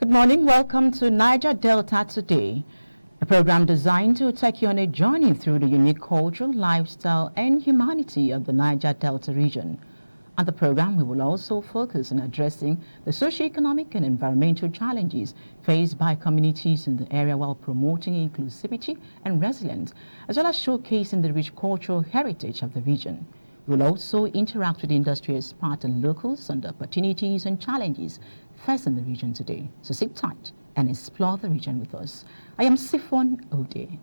Good morning. Welcome to Niger Delta Today, a program designed to take you on a journey through the unique culture, lifestyle, and humanity of the Niger Delta region. On the program, we will also focus on addressing the socio-economic and environmental challenges faced by communities in the area while promoting inclusivity and resilience, as well as showcasing the rich cultural heritage of the region. We will also interact with industry experts and locals on the opportunities and challenges faced in the region today. So sit tight and explore the region with us. I am Sifon Ode.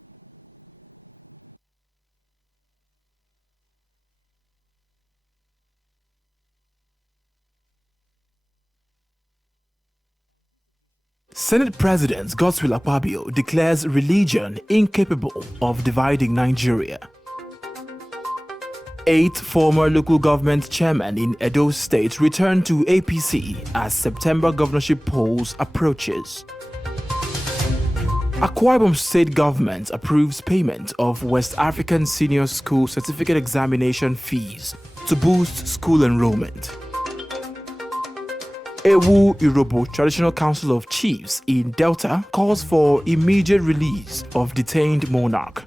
Senate President Godswill Akpabio declares religion incapable of dividing Nigeria. 8 former local government chairmen in Edo State return to APC as September governorship polls approaches. Akwa Ibom State government approves payment of West African Senior School certificate examination fees to boost school enrollment. Ewu Irobo Traditional Council of Chiefs in Delta calls for immediate release of detained monarch.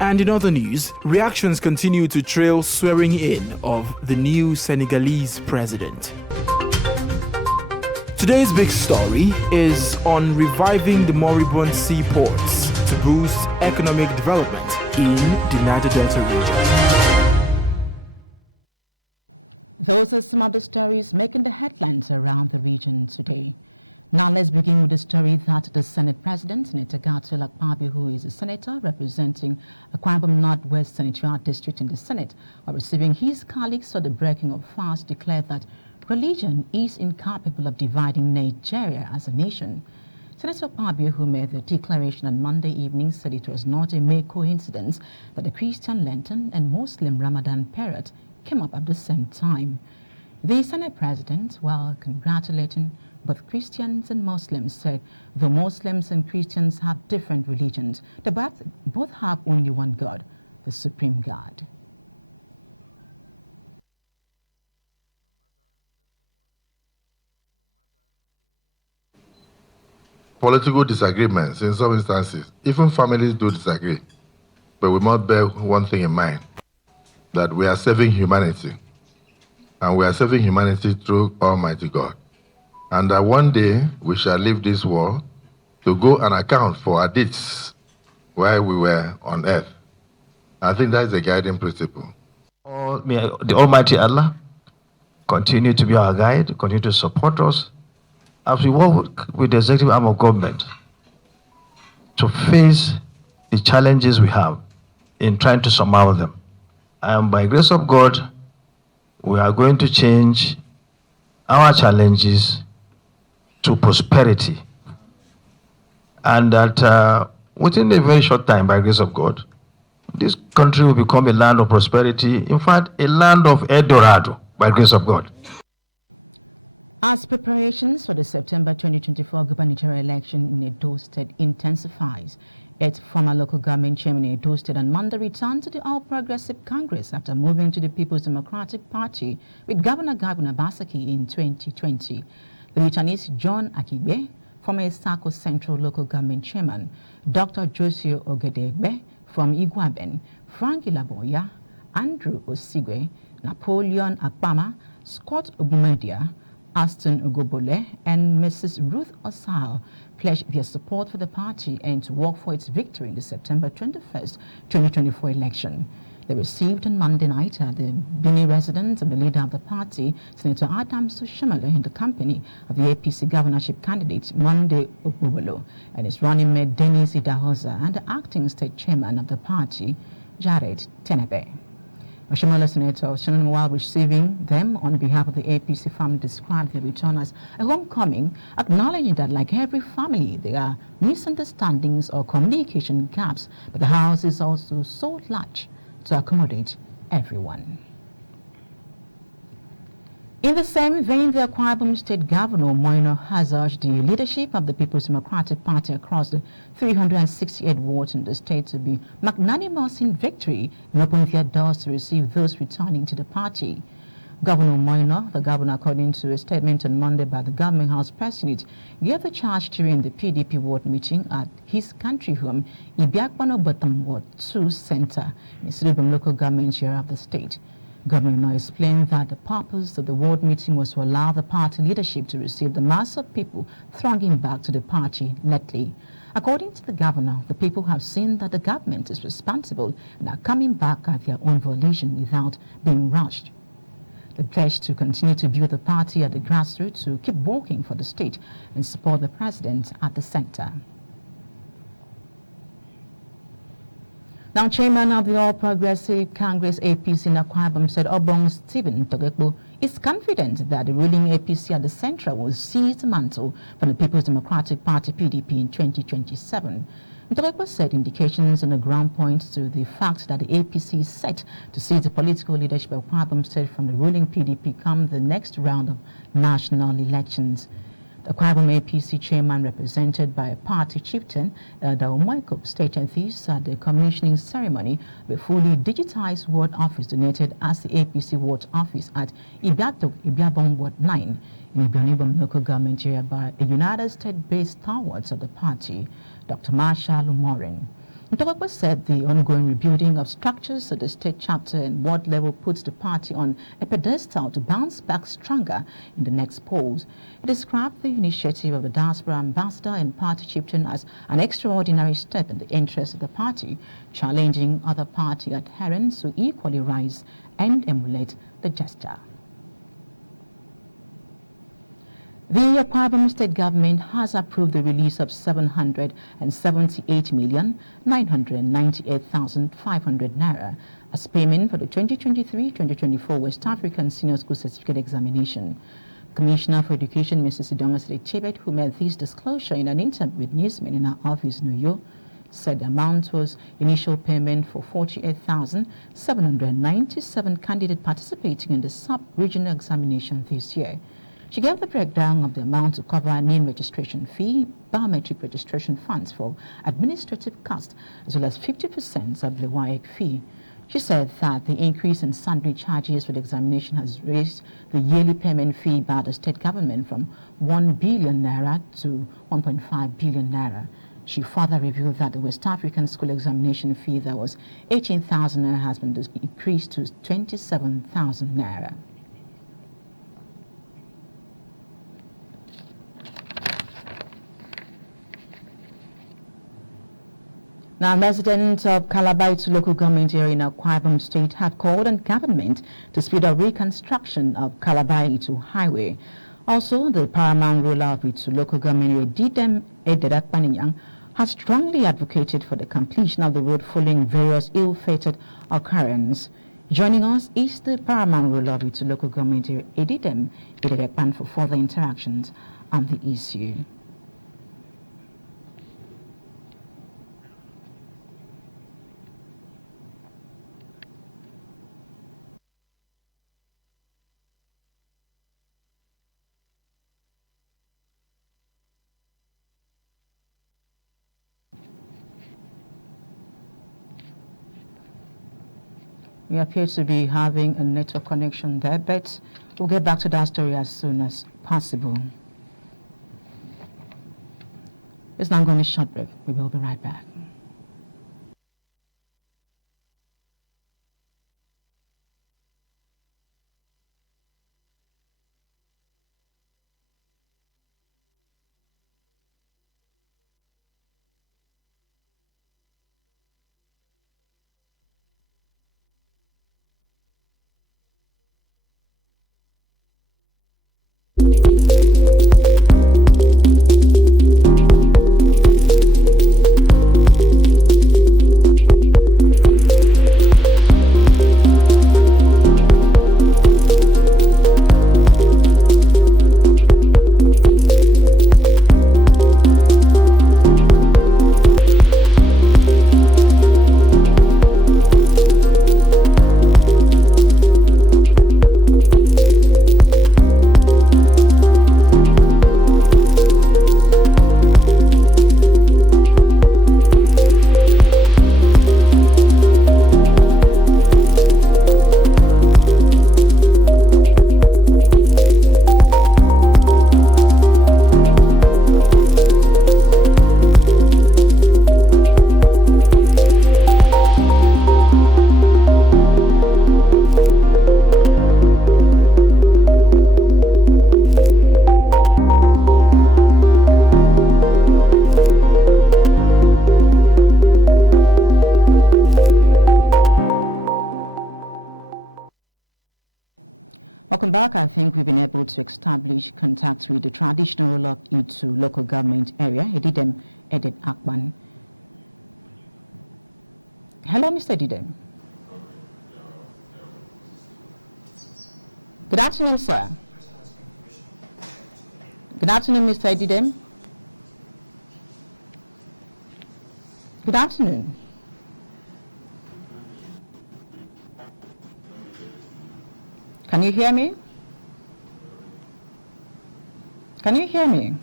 And in other news, reactions continue to trail swearing in of the new Senegalese president. Today's big story is on reviving the moribund seaports to boost economic development in the Niger Delta region. Those are some of the stories making the headlines around the region today. Now let's begin with the story that the Senate President, Senator Godswill Akpabio, who is a senator representing Akwa Ibom Northwest Senatorial District in the Senate, while receiving his colleagues for the breaking of fast, declared that religion is incapable of dividing Nigeria as a nation. Senator Akpabio, who made the declaration on Monday evening, said it was not a mere coincidence that the Christian Lenten and Muslim Ramadan period came up at the same time. The Senate President, while congratulating both Christians and Muslims, said though Muslims and Christians have different religions, they both have only one God, the Supreme God. Political disagreements in some instances, even families do disagree, but we must bear one thing in mind, that we are serving humanity, and we are serving humanity through Almighty God. And that one day we shall leave this world to go and account for our deeds while we were on earth. I think that is the guiding principle. May the Almighty Allah continue to be our guide, continue to support us as we work with the executive arm of government to face the challenges we have in trying to surmount them. And by grace of God, we are going to change our challenges to prosperity, and that within a very short time, by grace of God, this country will become a land of prosperity, in fact, a land of El Dorado, by grace of God. As preparations for the September 2024 gubernatorial election in Edo State intensifies, 8 former local government chairmen in Edo State on Monday returned to the All Progressive Congress after moving to the People's Democratic Party with Governor Gabon Abasaki in 2020. The returnees John Akibe, former Esako Central Local Government Chairman, Dr. Josio Ogedebe from Iguaben, Frank Ilaboya, Andrew Osigwe, Napoleon Akpama, Scott Ogumedia, Aston Ogobole, and Mrs. Ruth Osao pledged their support for the party and to work for its victory in the September 21st, 2024 election. They received on Monday night at the Bini residence of the leader of the party, Senator Adam Soshimalo, in the company of the APC governorship candidate, Monday Okbubolo, and his running mate, Dennis Idahosa, and the acting state chairman of the party, Jared Tenebe. Oshimalo Senator Oshinon, while receiving them on behalf of the APC family, described their return as a homecoming, acknowledging that like every family, there are misunderstandings or communication gaps, but the house is also so large to accommodate everyone. In the same vein, the Akwa Ibom State Governor Moino has urged the leadership of the People's Democratic Party across the 368 wards in the state to be magnanimous in victory and open their doors to receive those returning to the party. Governor Moino, the governor, according to a statement on Monday by the Government House Press Unit, gave the charge during the PDP ward meeting at his country home, Ibiakpano Bottom Ward 2 Center, in Silubum local government area of the state. Governor Moino explained that the purpose of the ward meeting was to allow the party leadership to receive the mass of people thronging back to the party lately. According to the governor, the people have seen that the government is responsible and are coming back at their own volition without being rushed. They pledged to continue to build the party at the grassroots, to keep working for the state and support the president at the center. Now, Chairman of the All Progressive Congress APC in Akwa Ibom said Obong Stephen Togekbo is confident that the ruling APC at the central will seize the mantle from the People's Democratic Party PDP in 2027. Togekbo said indications on the ground point to the fact that the APC is set to seize the political leadership of Akwa Ibom State from the ruling PDP come the next round of national elections. The Akwa Ibom APC chairman, represented by a party chieftain, Daomoiko, stated this at the commissioning ceremony of a fully digitized ward office donated as the APC ward office at Ibiabong Ward 9 in Ibionibom local government area by a United States-based stalwarts of the party, Dr. Marshall Umorin. Ntogekbo said the ongoing rebuilding of structures at the state chapter and ward level puts the party on a pedestal to bounce back stronger in the next polls. He described the initiative of the diaspora ambassador and party chieftain as an extraordinary step in the interest of the party, challenging other party adherents to equally rise and emulate the gesture. The Akwa Ibom state government has approved the release of 778,998,500 naira as payment for the 2023-2024 West African Senior School Certificate Examination. Commissioner for Education, Mrs. Idonga Chebet, who made this disclosure in an interview with newsmen in her office in New York, said the amount was initial payment for 48,797 candidates participating in the sub-regional examination this year. She gave the breakdown of the amount to cover name registration fee, biometric registration funds for administrative costs, as well as 50% of the WAEC fee. She said that the increase in sundry charges for the examination has raised the yearly payment fee by the state government from 1 billion naira to 1.5 billion naira. She further revealed that the West African school examination fee that was 18,000 naira has been increased to 27,000 naira. Now, residents of Calabar local government area in Akwa Ibom State have called on government to speed up reconstruction of Calabar Highway. Also, the paramount ruler of its local government area, Didem Ededat Paninyang, has strongly advocated for the completion of the road following various ill-fated occurrences. Joining us is the paramount ruler of its local government area, Didem Ededat Pan, for further interactions on the issue. We appear to be having a network connection there, but we'll get back to that story as soon as possible. It's now going to short break. We will be right back. Welcome back. I think we've been able to establish contact with the traditional Itu local government area, Edidem Edet Akban. Hello, Mr. Edidem. Good afternoon, sir. Good afternoon, Mr. Edidem. Good afternoon. Can you hear me? Can you hear me?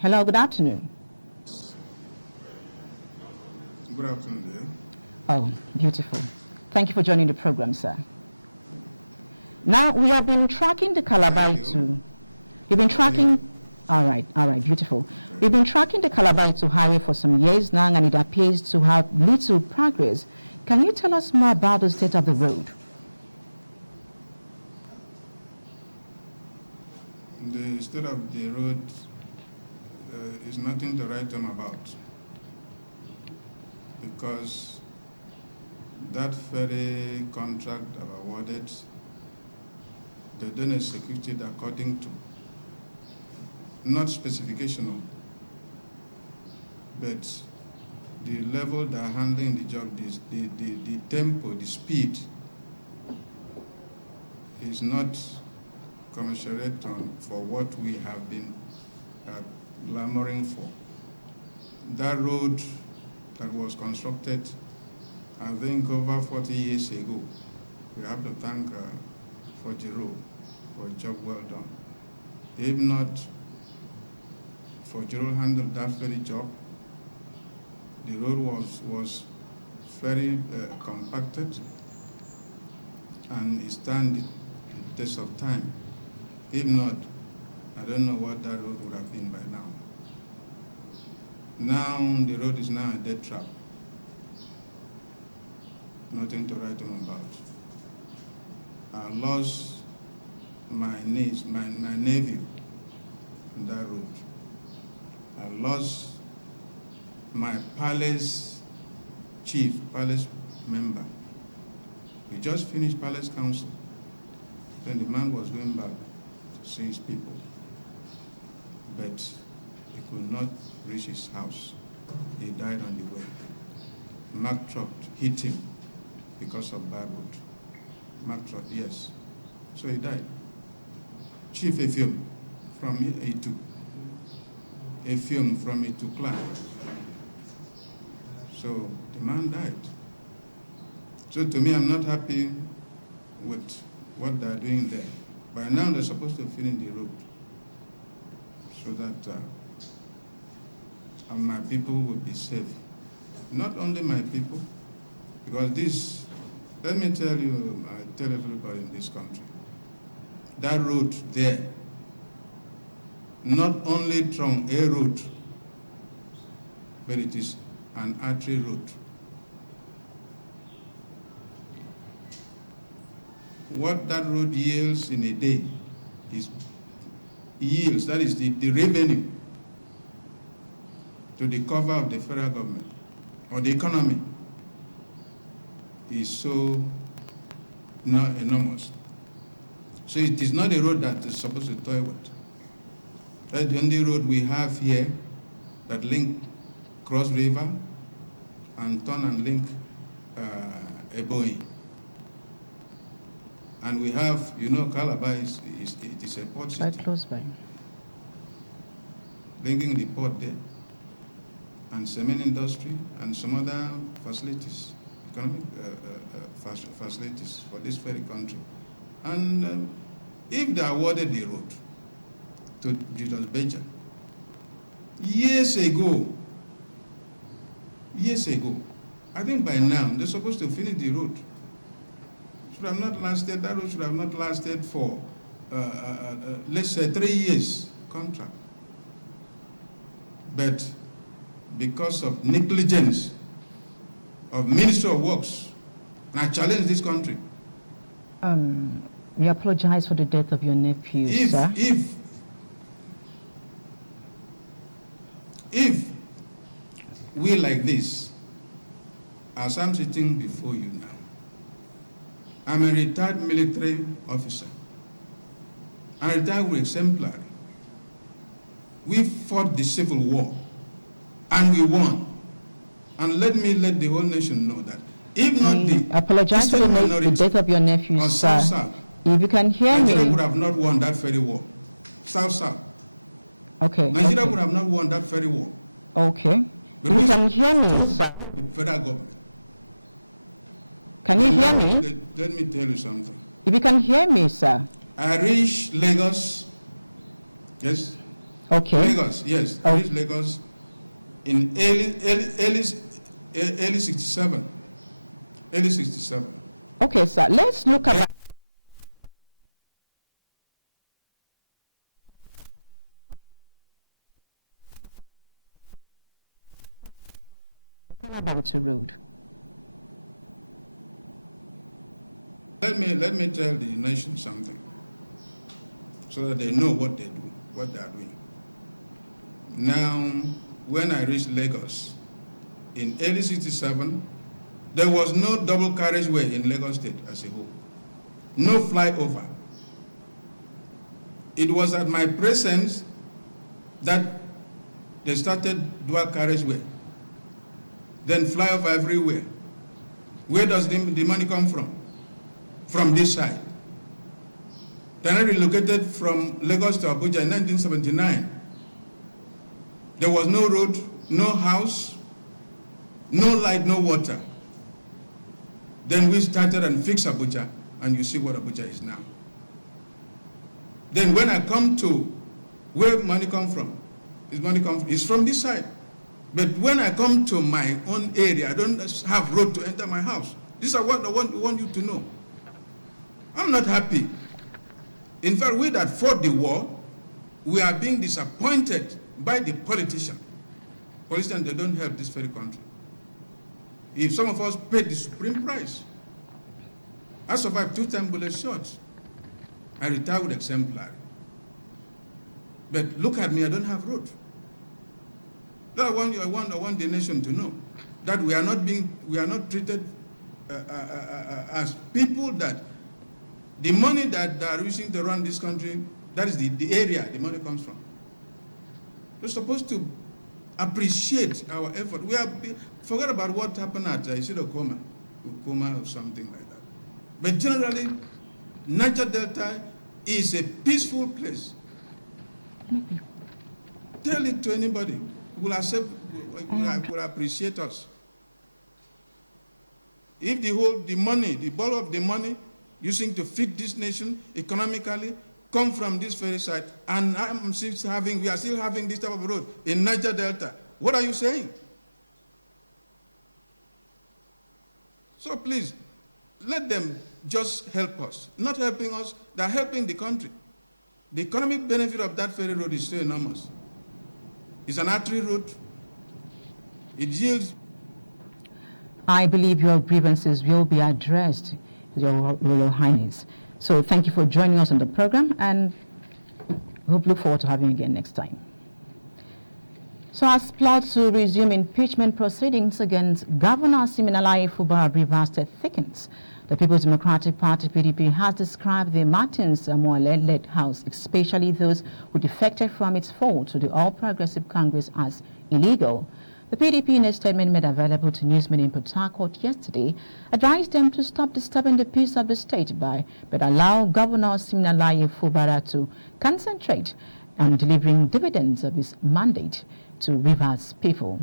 Hello, good afternoon. Good afternoon, dear. Oh, beautiful. Thank you for joining the program, sir. Now, we have been tracking the Calabar to... You've been tracking... All right, beautiful. Okay. We've been tracking the Calabar to highway for some years now, and it appears to have little progress. Can you tell us more about the state of the road? The state of the road is nothing to write home about, because that ferry contract I've awarded, they don't execute it according to, not specificational, but the level they're handling the job, the tempo, the speed is not commensurate for what we have been clamoring for. That road that was constructed, I think over 40 years ago, we have to thank Fojiro for a job well done. If not Fojiro handled that very job, the road was very compacted and it stand the test of time. If not, I don't know what that road would have been by now. Now the road is now a dead trap. Nothing to write home about. I lost my niece, my nephew on that road. I lost my palace chief, palace member. We just finished palace council. Then the man was going back to see his people, but he could not reach his house. He died on the way. Mark truck hit him because of bad road. Mark truck, yes. So he died. Chief Efium from Itu. Efium from Itu clan. So the man died. So to me, I'm not happy with what they're doing there. By now, they're supposed to fill in the road so that my people will be safe. Not only my people, because this, let me tell you, I tell everybody in this country, that road there, not only from a road, but it is an artery road. What that road yields in a day is yields, that is the revenue to the cover of the federal government or the economy is so not enormous. So it is not a road that is supposed to toy with. That's the only road we have here that link Cross River and turn and link Ebonyi. And we have, you know, Calabar it is a port city. Quite close by. Linking the port there, and cement industry, and some other facilities, economic facilities for this very country. And if they awarded the road to Julius Berger years ago, I think by now they're supposed to finish the road. Should have not lasted, that road should have not lasted for, let's say, 3 years contract. But because of negligence of Minister of Works, and I challenge this country. We apologize for the death of your nephew, sir. If we like this, as I'm sitting before you now, I'm a retired military officer. I retired with exemplary. We fought the Civil War, and we won. And let the whole nation know that if not the apologize for the death of your nephew, sir. South, if you can hear Nigeria me, would have not won that very war. South. Okay. Nigeria would have not won that very war. Okay. But if you can hear me, sir. The federal government. Can you hear me? Let me tell you something. If you can hear me, sir. I reached Lagos. Yes. Okay. Lagos. Yes. I reached Lagos in early 67. Early 67. Okay, sir. Let's look at. Road. Let me tell the nation something, so that they know what they do, what they are doing. Now, when I reached Lagos in early 67, there was no double carriageway in Lagos State as a whole, no flyover. It was at my presence that they started dual carriageway, then flyover everywhere. Where does the money come from? From this side. Then I relocated from Lagos to Abuja in 1979. There was no road, no house, no light, no water. Then we started and fixed Abuja, and you see what Abuja is now. Then when I come to where money come from, it's from this side. But when I come to my own area, I don't have road to enter my house. This is what I want you to know. I'm not happy. In fact, we that fought the war, we are being disappointed by the politicians. Politicians, they don't help this very country. If some of us paid the supreme price, I survived 2-time bullet shots. I retired with exemplary. But look at me, I don't have road. I want the nation to know that we are not treated as people that the money that they are using to run this country, that is the area the money comes from. We're supposed to appreciate our effort. Forget about what happened at Ukoma or something like that. But generally, Niger Delta is a peaceful place. Tell it to anybody who will accept, will appreciate us. If the bulk of the money using to feed this nation economically come from this very side, and we are still having this type of road in Niger Delta, what are you saying? So please, let them just help us. Not helping us, they're helping the country. The economic benefit of that ferry road is so enormous. It's an artery road. It yields. I believe your grievances will be addressed, Your Royal Highness. So thank you for joining us on the program, and we look forward to having you again next time. So as plots to resume impeachment proceedings against Governor Siminalayi Fubara Rivers State thickens, the People's Democratic Party, PDP, has described the Martins Amoale-led House, especially those who defected from its fold to the All Progressive Congress, as illegal. The PDP, in a statement made available to newsmen in Port Harcourt yesterday, advised them to stop disturbing the peace of the state but allow Governor Siminalayi Fubara to concentrate on delivering dividends of his mandate to Rivers people.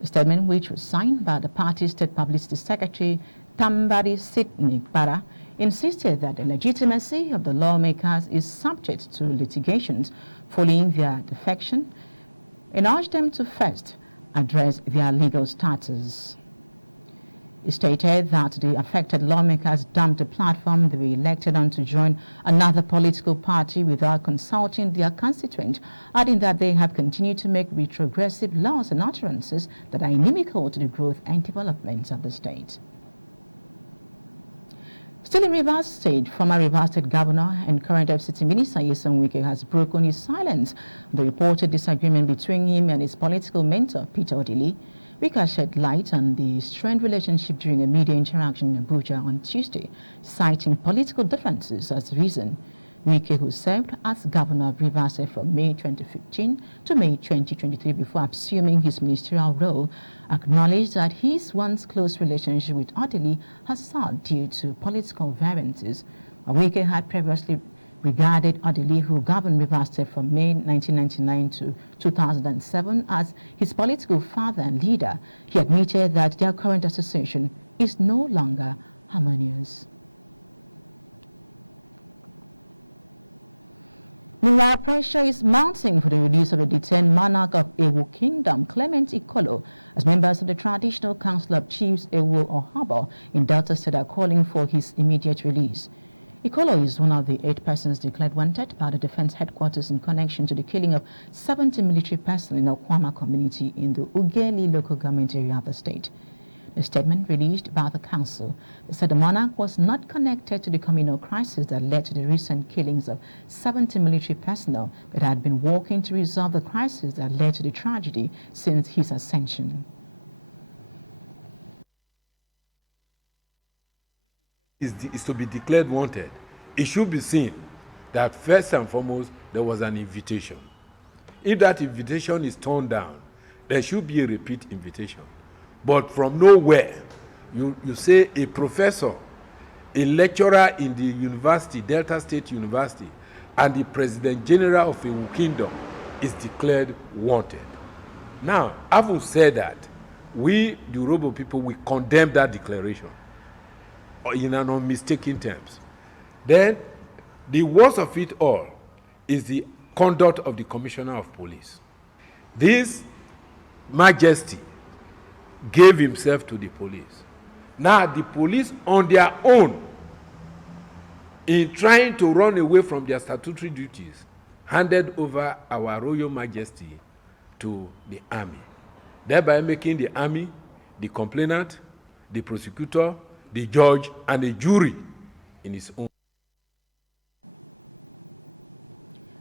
The statement, which was signed by the party's State Publicity Secretary, Tambari Sidney Bara, insisted that the legitimacy of the lawmakers is subject to litigations following their defection, and urged them to first address their legal status. It stated that the affected lawmakers dumped the platform they were elected on to join another political party without consulting their constituents, adding that they have continued to make retrogressive laws and utterances that are inimical to the growth and development of the state. Still in Rivers State, former Rivers State Governor and current FCT Minister Nyesom Wike has broken his silence on the reported disagreement between him and his political mentor, Peter Odili. Wike shed light on the strained relationship during a media interaction in Abuja on Tuesday, citing political differences as reason. Wike, who served as governor of Rivers State from May 2015 to May 2023 before assuming his ministerial role, acknowledged that his once close relationship with Odili has soured due to political variances. Wike had previously regarded Odili, who governed Rivers State from May 1999 to 2007, as his political father and leader. He admitted that their current association is no longer harmonious. Meanwhile, pressure is mounting for the release of the detained monarch of Ewu Kingdom, Clement Ikolo, as members of the Traditional Council of Chiefs Ewu Ohabo in Delta State are calling for his immediate release. Ikolo is one of the 8 persons declared wanted by the Defense Headquarters in connection to the killing of 70 military personnel in the Okwama community in the Ugeli local government area of the state. A statement released by the council said the monarch was not connected to the communal crisis that led to the recent killings of 70 military personnel, but had been working to resolve the crisis that led to the tragedy since his ascension. Is to be declared wanted. It should be seen that first and foremost there was an invitation. If that invitation is turned down, there should be a repeat invitation. But from nowhere, you say a professor, a lecturer in the university, Delta State University, and the President General of Ewu Kingdom is declared wanted. Now, having said that, we, the Urobo people, we condemn that declaration in an unmistaken terms. Then, the worst of it all is the conduct of the Commissioner of Police. This majesty gave himself to the police. Now the police on their own, in trying to run away from their statutory duties, handed over our Royal Majesty to the army, thereby making the army the complainant, the prosecutor, the judge, and the jury in his own.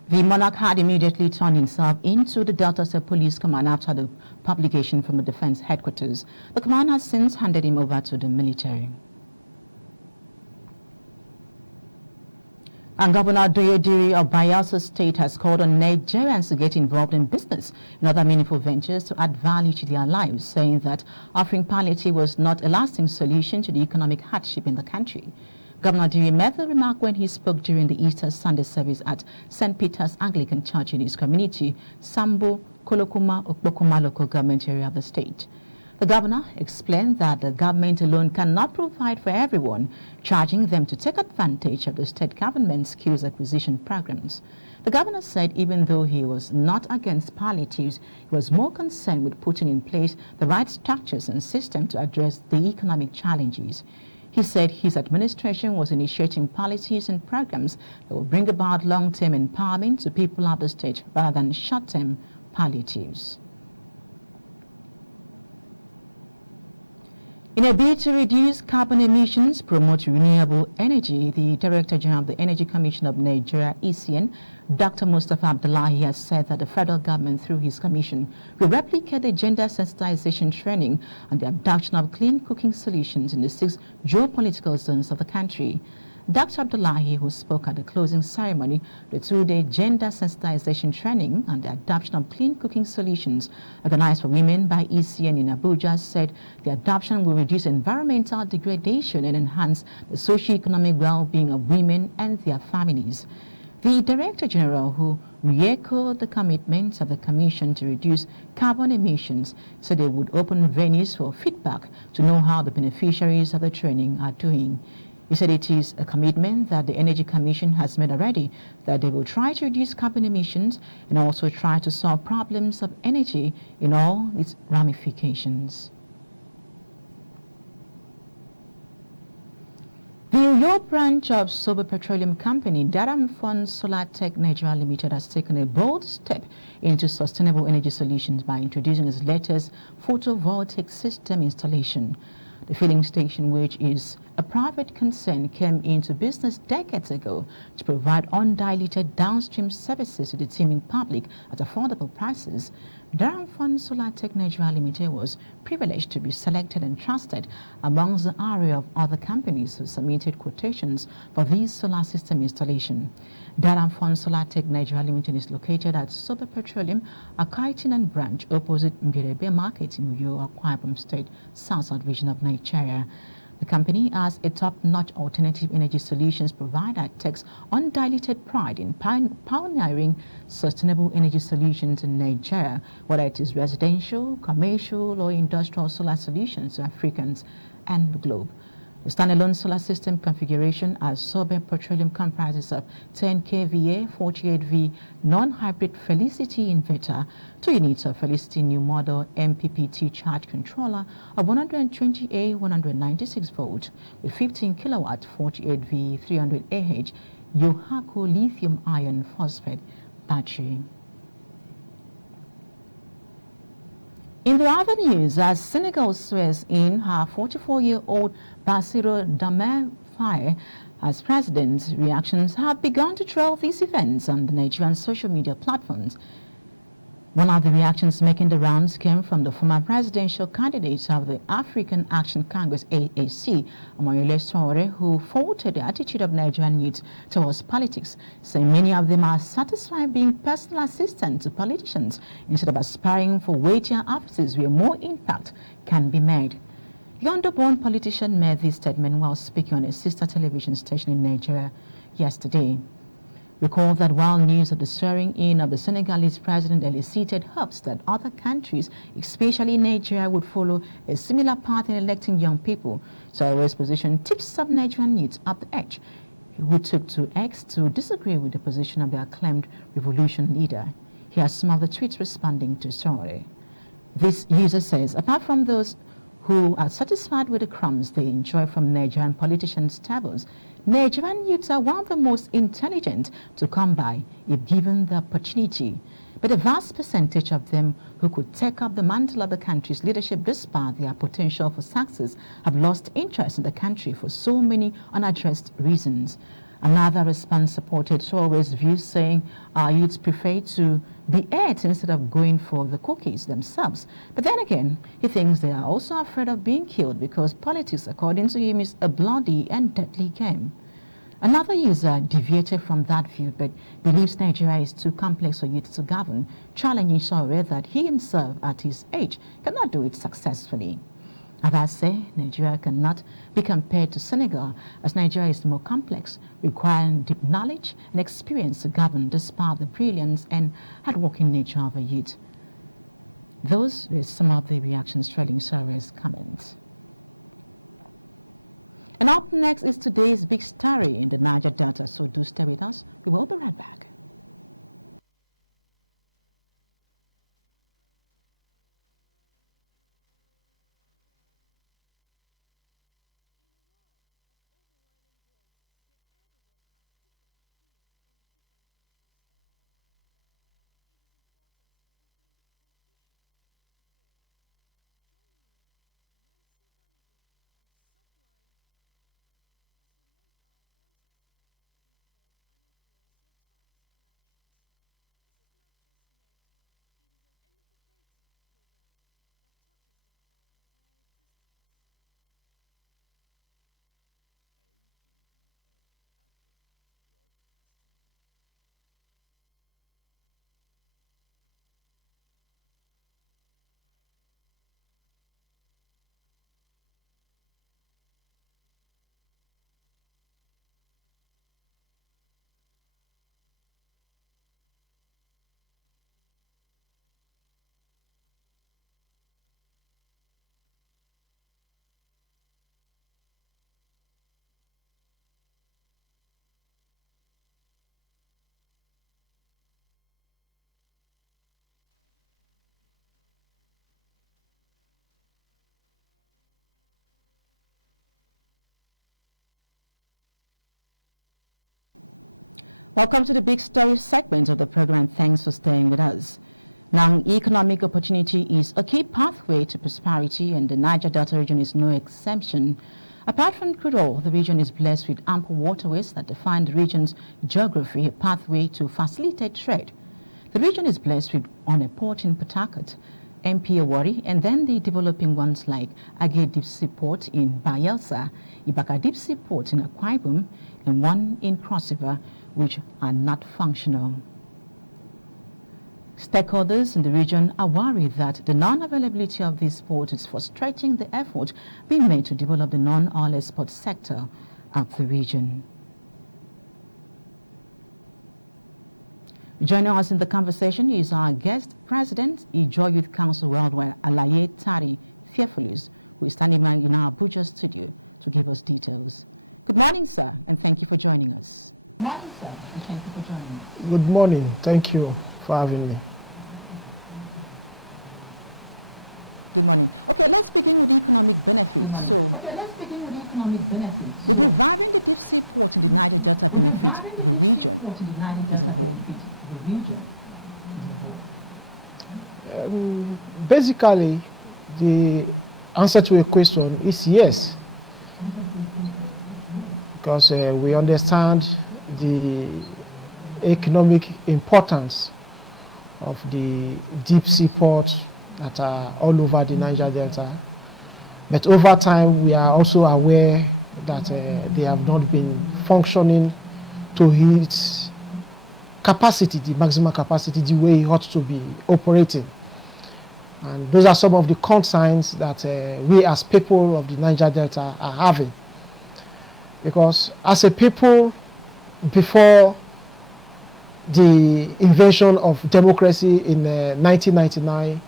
The monarch had immediately turned himself into the Delta State Police Command after the publication from the Defense Headquarters. The command has since handed him over to the military. And Governor Doyediri of Bayelsa State has called on Nigerians to get involved in business and other meaningful ventures to add value to their lives, saying that offering palliative was not a lasting solution to the economic hardship in the country. Governor Diri made the remark when he spoke during the Easter Sunday service at St. Peter's Anglican Church in his community, Sambo, Kolokuma, Okbokuma local government area of the state. The governor explained that the government alone cannot provide for everyone, charging them to take advantage of the state government's skills acquisition programs. The governor said even though he was not against palliatives, he was more concerned with putting in place the right structures and system to address the economic challenges. He said his administration was initiating policies and programs that will bring about long-term empowerment to people of the state rather than short-term palliatives. In a bid to reduce carbon emissions, promote renewable energy, the Director General of the Energy Commission of Nigeria, ECN, Dr. Mustafa Abdullahi, has said that the federal government, through his commission, will replicate the gender sensitization training and the adoption of clean cooking solutions in the 6 geopolitical zones of the country. Dr. Abdullahi, who spoke at the closing ceremony, the 2-day gender sensitization training and the adoption of clean cooking solutions organized for women by ECN in Abuja, said the adoption will reduce environmental degradation and enhance the socio-economic well-being of women and their families. The Director General, who re-echoed the commitments of the Commission to reduce carbon emissions, said they would open venues for feedback to know how the beneficiaries of the training are doing. He said it is a commitment that the Energy Commission has made already, that they will try to reduce carbon emissions and also try to solve problems of energy in all its ramifications. The Uyo branch of Sober Petroleum Company, Daram Fund Solar Tech Nigeria Limited, has taken a bold step into sustainable energy solutions by introducing its latest photovoltaic system installation. The filling station, which is a private concern came into business decades ago to provide undiluted downstream services to the teeming public at affordable prices. Daramfon Solar Tech Nigeria Limited was privileged to be selected and trusted amongst the array of other companies who submitted quotations for this solar system installation. Daramfon Solar Tech Nigeria Limited is located at Sober Petroleum, a Kaitinan branch opposite Mbirebe Market in Uyo, Akwa Ibom State, South region of Nigeria. The company, as a top-notch alternative energy solutions provider, takes undiluted pride in pioneering sustainable energy solutions in Nigeria, whether it is residential, commercial, or industrial solar solutions to Africans and the globe. The standalone solar system configuration as Sober Petroleum comprises of 10 kVA 48V non-hybrid Felicity inverter, 2 units of Felicity new model MPPT charge controller of 120A 196 volt with 15 kilowatt 48V 300 Ah Yohako lithium iron phosphate battery. In the other news, as Senegal swears in her 44-year-old Bassirou Diomaye Faye as president, reactions have begun to trail these events on the Nigerian social media platforms. One of the reactions making the rounds came from the former presidential candidate of the African Action Congress AAC, Omoyele Sowore, who faulted the attitude of Nigerian youth towards politics, saying many of them are satisfied being personal assistants to politicians instead of aspiring for weightier offices where more impact can be made. The Ondo-born politician made this statement while speaking on a sister television station in Nigeria yesterday. Recall that while news of the swearing-in of the Senegalese president elicited hopes that other countries, especially Nigeria, would follow a similar path in electing young people, Sowore's position tips up Nigerian youth up the edge, who took to X to disagree with the position of the acclaimed revolution leader. Here are some of the tweets responding to Sowore. This user says, apart from those who are satisfied with the crumbs they enjoy from Nigerian politicians' tables, Nigerian youths are one of the most intelligent to come by if given the opportunity. But a vast percentage of them who could take up the mantle of the country's leadership despite their potential for success have lost interest in the country for so many unaddressed reasons. Another response supported Sowore's view, saying our youths prefer to be ate instead of going for the cookies themselves. But then again, he thinks they are also afraid of being killed because politics, according to him, is a bloody and deadly game. Another user deviated from that view but believes Nigeria is too complex for youth to govern, challenging Sowore that he himself, at his age, cannot do it successfully. Others say Nigeria cannot be compared to Senegal, as Nigeria is more complex, requiring deep knowledge and experience to govern despite the brilliance and hard-working nature of a youth. Those were some of the reactions trailing Sowore's comments. And up next is today's big story in the Niger Delta, so do stay with us. We will be right back. Welcome to the Big Story segment of the program, and thanks for staying with us. Now, economic opportunity is a key pathway to prosperity, and the Niger Delta region is no exception. Apart from crude oil, the region is blessed with ample waterways that define the region's geography, a pathway to facilitate trade. The region is blessed with on a port in Port Harcourt, MP Awori, and then the developing ones like Agay Deep Sea Port in Bayelsa, Ibaka Deep Sea Port in Akwa Ibom, and one in Cross River, which are not functional. Stakeholders in the region are worried that the non-availability of these ports is frustrating the effort being made to develop the non-oil export sector of the region. Joining us in the conversation is our guest, President, Ijaw Youth Council Worldwide, Alaye Tari Fearfulus, who is standing by in our Abuja studio to give us details. Good morning, sir, and thank you for joining us. Good morning, sir, and thank you for joining us. Good morning. Thank you for having me. Good morning. Okay, let's begin with the economic benefits. Would reviving the deep sea port in the Niger Delta benefit the region as a whole? Basically, the answer to a question is yes, because we understand the economic importance of the deep sea ports that are all over the Niger Delta. But over time, we are also aware that they have not been functioning to its capacity, the maximum capacity, the way it ought to be operating. And those are some of the concerns that we as people of the Niger Delta are having. Because as a people, before the invention of democracy in 1999,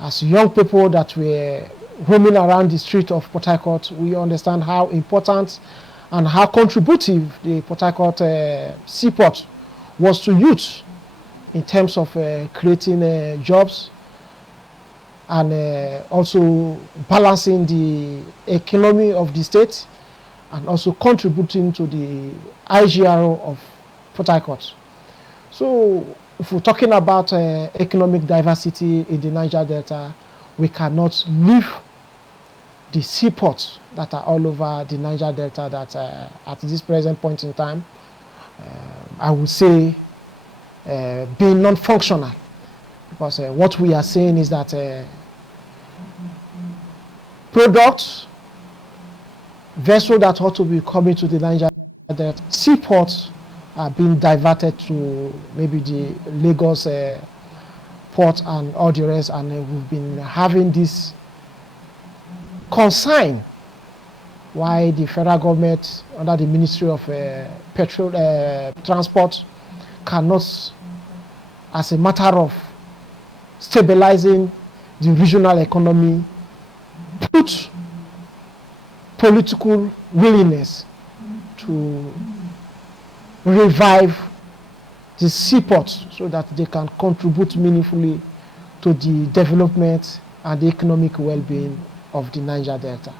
as young people that were roaming around the street of Port Harcourt, we understand how important and how contributive the Port Harcourt seaport was to youth in terms of creating jobs and also balancing the economy of the state and also contributing to the IGRO of Port Harcourt. So if we're talking about economic diversity in the Niger Delta, we cannot leave the seaports that are all over the Niger Delta that at this present point in time, I would say being non-functional. Because what we are saying is that products, vessels that ought to be coming to the Niger Delta, seaports are being diverted to maybe the Lagos port and all the rest, and we've been having this concern why the federal government under the Ministry of Transport cannot, as a matter of stabilizing the regional economy, put political willingness to revive the seaports so that they can contribute meaningfully to the development and the economic well-being of the Niger Delta.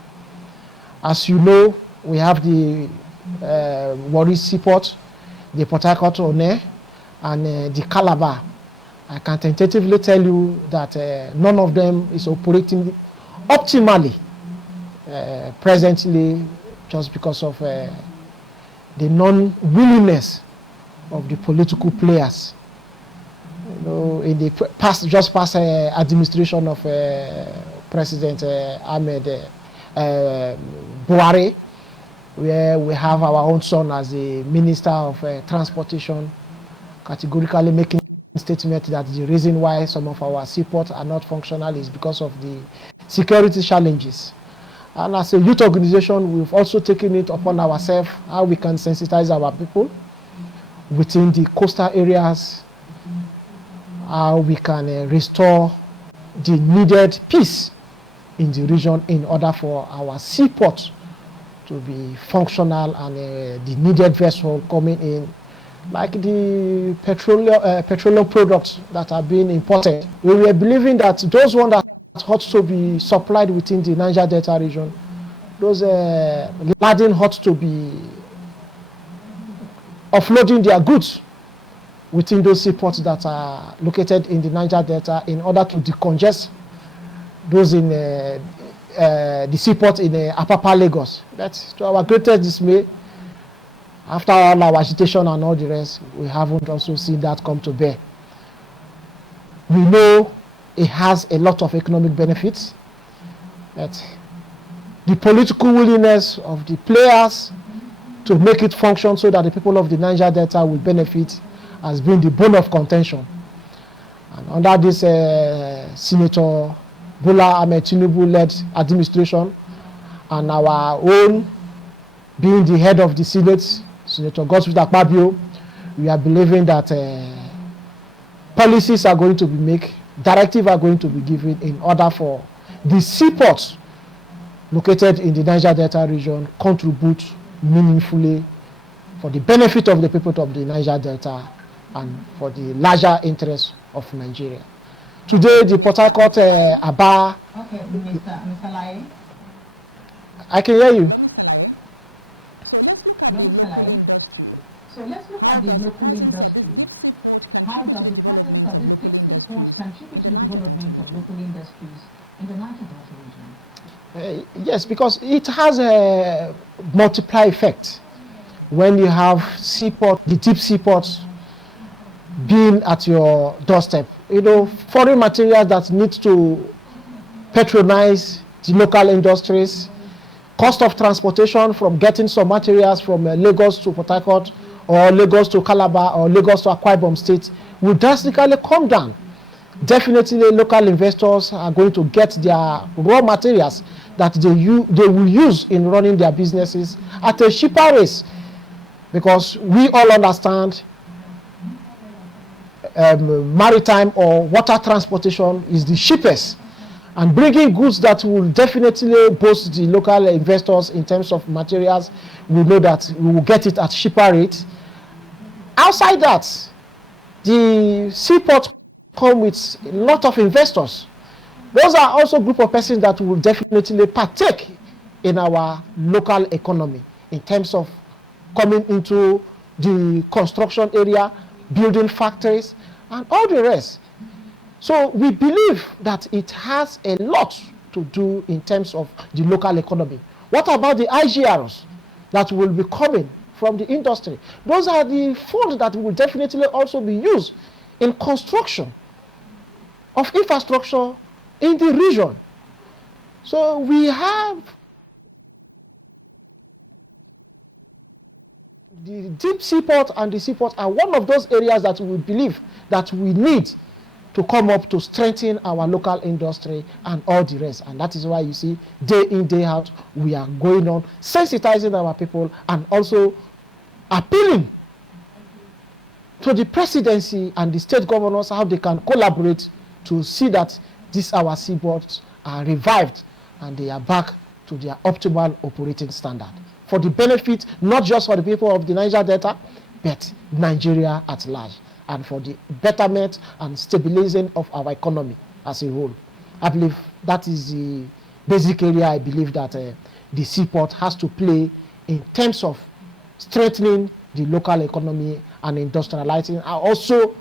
As you know, we have the Warri Seaport, the Port Harcourt One, and the Calabar. I can tentatively tell you that none of them is operating optimally presently, just because of the non-willingness of the political players. You know, in the past administration of President Ahmed Buhari, where we have our own son as the Minister of Transportation, categorically making a statement that the reason why some of our seaports are not functional is because of the security challenges. And as a youth organization, we've also taken it upon ourselves how we can sensitize our people within the coastal areas, how we can restore the needed peace in the region in order for our seaport to be functional and the needed vessel coming in, like the petroleum products that are being imported. We were believing that those ones that ought to be supplied within the Niger Delta region, those laden ought to be offloading their goods within those seaports that are located in the Niger Delta in order to decongest those in the seaport in Apapa, Lagos. But to our greatest dismay, after all our agitation and all the rest, we haven't also seen that come to bear. We know it has a lot of economic benefits, but the political willingness of the players to make it function so that the people of the Niger Delta will benefit has been the bone of contention. And under this Senator Bola Ahmed Tinubu-led administration, and our own being the head of the Senate, Senator Godswill Akpabio, we are believing that policies are going to be made, directives are going to be given in order for the seaports located in the Niger Delta region contribute meaningfully for the benefit of the people of the Niger Delta and for the larger interests of Nigeria. Today, okay, the Port Harcourt Aba. Okay, Mr. Laye. I can hear you. Hello, Mr. Laye. So let's look at the local industry. How does the presence of this deep sea port contribute to the development of local industries in the Niger Delta region? Yes, because it has a multiply effect when you have seaport, the deep seaports being at your doorstep. You know, foreign materials that need to patronize the local industries, cost of transportation from getting some materials from Lagos to Port Harcourt or Lagos to Calabar or Lagos to Akwa Ibom State will drastically come down. Definitely local investors are going to get their raw materials that they will use in running their businesses at a cheaper rate, because we all understand maritime or water transportation is the cheapest, and bringing goods that will definitely boost the local investors in terms of materials, we know that we will get it at cheaper rates. Outside that, the seaport come with a lot of investors. Those are also a group of persons that will definitely partake in our local economy in terms of coming into the construction area, building factories, and all the rest. So we believe that it has a lot to do in terms of the local economy. What about the IGRs that will be coming from the industry? Those are the funds that will definitely also be used in construction of infrastructure in the region. So we have the deep seaport, and the seaport are one of those areas that we believe that we need to come up to strengthen our local industry and all the rest. And that is why you see day in, day out, we are going on sensitizing our people and also appealing to the presidency and the state governors how they can collaborate to see that these our seaports are revived and they are back to their optimal operating standard for the benefit not just for the people of the Niger Delta, but Nigeria at large, and for the betterment and stabilization of our economy as a whole. I believe that is the basic area I believe that the seaport has to play in terms of strengthening the local economy and industrializing, and also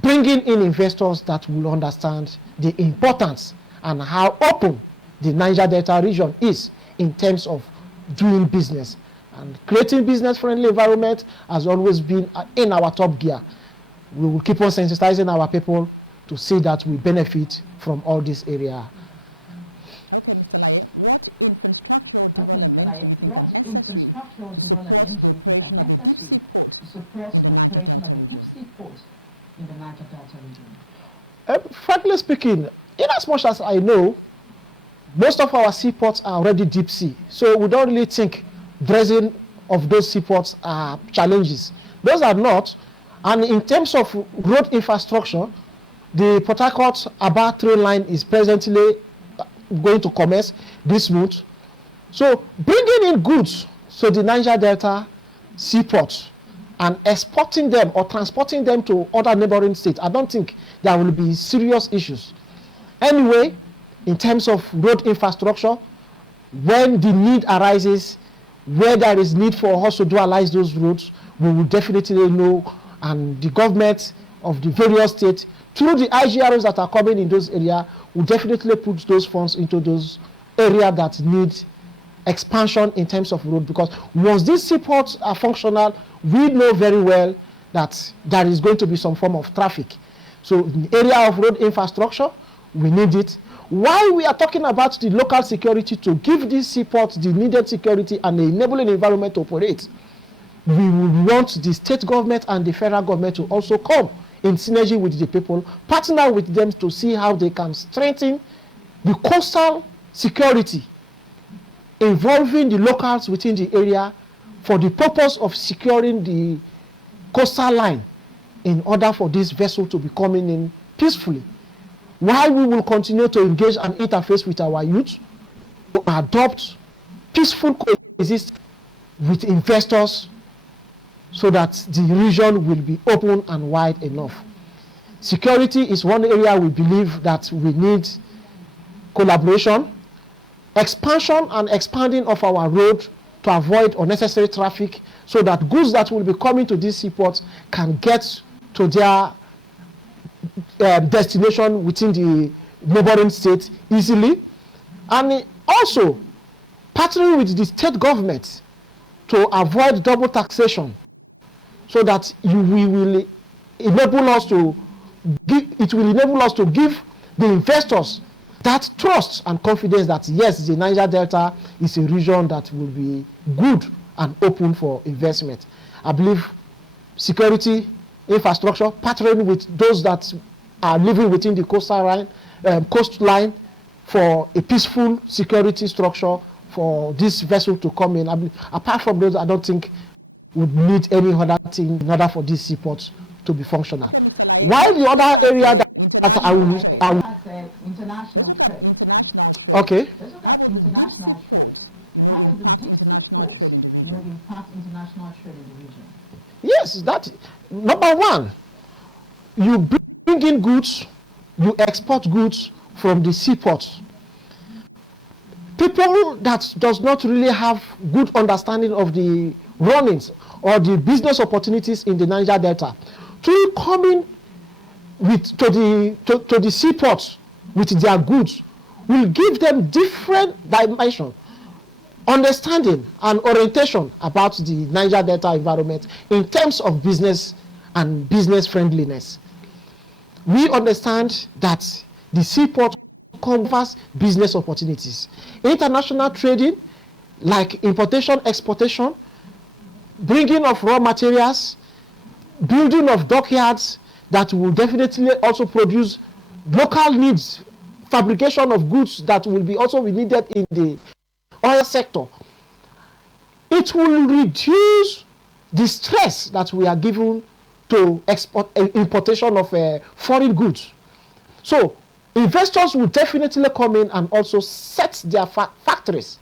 bringing in investors that will understand the importance and how open the Niger Delta region is in terms of doing business. And creating business-friendly environment has always been in our top gear. We will keep on sensitizing our people to see that we benefit from all this area. Okay, Mr. Laye, what infrastructural developments do you think are necessary to support the operation of a deep sea port in the Niger Delta region? Frankly speaking, in as much as I know, most of our seaports are already deep sea, so we don't really think dredging of those seaports are challenges. Those are not. And in terms of road infrastructure, the Port Harcourt Aba train line is presently going to commence this month. So bringing in goods to the Niger Delta seaport and exporting them or transporting them to other neighboring states, I don't think there will be serious issues. Anyway, in terms of road infrastructure, when the need arises, where there is need for us to dualize those roads, we will definitely know, and the government of the various states through the IGRs that are coming in those areas will definitely put those funds into those areas that need expansion in terms of road, because once these seaports are functional, we know very well that there is going to be some form of traffic. So in the area of road infrastructure, we need it. While we are talking about the local security, to give these seaports the needed security and the enabling environment to operate, we would want the state government and the federal government to also come in synergy with the people, partner with them to see how they can strengthen the coastal security, involving the locals within the area for the purpose of securing the coastal line in order for this vessel to be coming in peacefully. While we will continue to engage and interface with our youth, to adopt peaceful coexistence with investors so that the region will be open and wide enough. Security is one area we believe that we need collaboration, expansion and expanding of our road to avoid unnecessary traffic so that goods that will be coming to these seaports can get to their destination within the neighboring state easily, and also partnering with the state government to avoid double taxation so that we will enable us to give, it will enable us to give the investors that trust and confidence that yes, the Niger Delta is a region that will be good and open for investment. I believe security, infrastructure, partnering with those that are living within the coastline for a peaceful security structure for this vessel to come in. I mean, apart from those, I don't think would need any other thing in order for these seaports to be functional. Okay, Mr. Laye, While the other area international trade. Let's look at international trade. Okay. How about the deep sea ports, impact international trade in the region? Yes, that number one, you bring in goods, you export goods from the seaports. People that does not really have good understanding of the runnings or the business opportunities in the Niger Delta, to come in to the seaports with their goods will give them different dimension, understanding and orientation about the Niger Delta environment in terms of business and business friendliness. We understand that the seaport covers business opportunities. International trading, like importation, exportation, bringing of raw materials, building of dockyards that will definitely also produce local needs, fabrication of goods that will be also needed in the oil sector. It will reduce the stress that we are given to importation of foreign goods. So investors will definitely come in and also set their factories.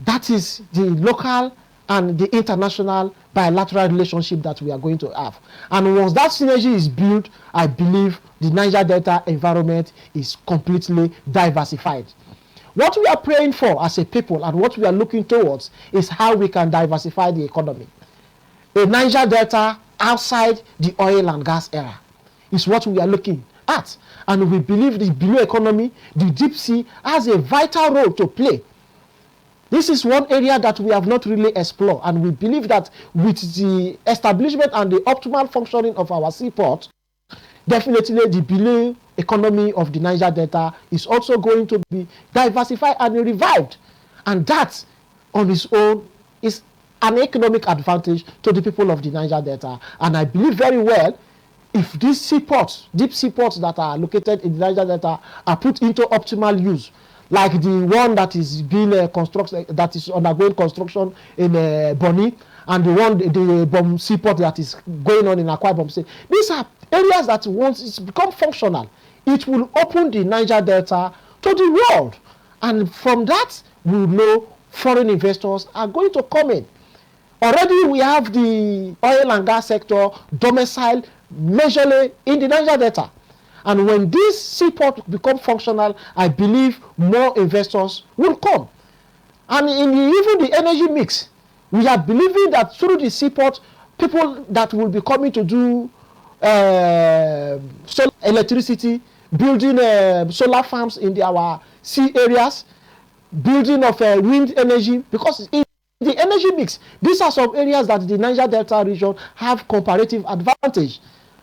That is the local and the international bilateral relationship that we are going to have. And once that synergy is built, I believe the Niger Delta environment is completely diversified. What we are praying for as a people and what we are looking towards is how we can diversify the economy. A Niger Delta outside the oil and gas era is what we are looking at. And we believe the blue economy, the deep sea, has a vital role to play. This is one area that we have not really explored, and we believe that with the establishment and the optimal functioning of our seaport, definitely the blue economy of the Niger Delta is also going to be diversified and revived. And that on its own is an economic advantage to the people of the Niger Delta. And I believe very well if these seaports, deep seaports that are located in the Niger Delta are put into optimal use, like the one that is being constructed, that is undergoing construction in Bonny, and the one, the bomb seaport that is going on in Akwa Ibom State. These are areas that once it's become functional, it will open the Niger Delta to the world. And from that, we know foreign investors are going to come in. Already we have the oil and gas sector domiciled majorly in the Niger Delta. And when this seaport become functional, I believe more investors will come. And in even the energy mix, we are believing that through the seaport, people that will be coming to do solar electricity, building solar farms in our sea areas, building of wind energy, because in the energy mix, these are some areas that the Niger Delta region have comparative advantage.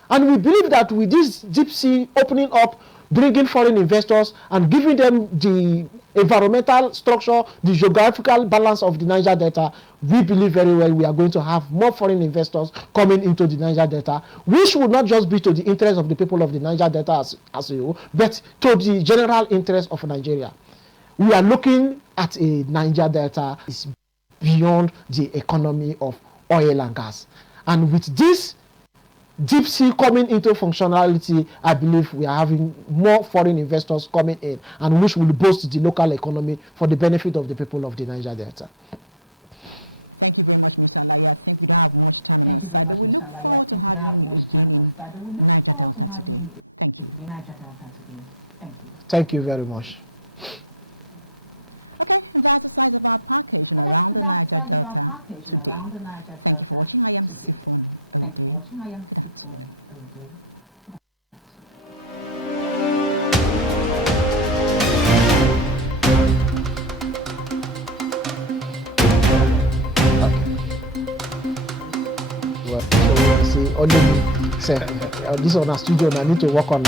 And we believe that with this deep sea opening up, bringing foreign investors and giving them the environmental structure, the geographical balance of the Niger Delta, we believe very well we are going to have more foreign investors coming into the Niger Delta, which will not just be to the interest of the people of the Niger Delta as a whole, but to the general interest of Nigeria. We are looking at a Niger Delta is beyond the economy of oil and gas. And with this deep sea coming into functionality, I believe we are having more foreign investors coming in, and which will boost the local economy for the benefit of the people of the Niger Delta. Thank you very much, Mr. Alaya. I think we don't have much time on our side, but we look forward to having you again in Niger Delta today. Thank you. Thank you very much. Okay, and that's the size of our package on Around the Niger Delta today. Thank you for watching. I am Sifon Ode. Good afternoon. Well, so you see, only say, this on a studio, and I need to work on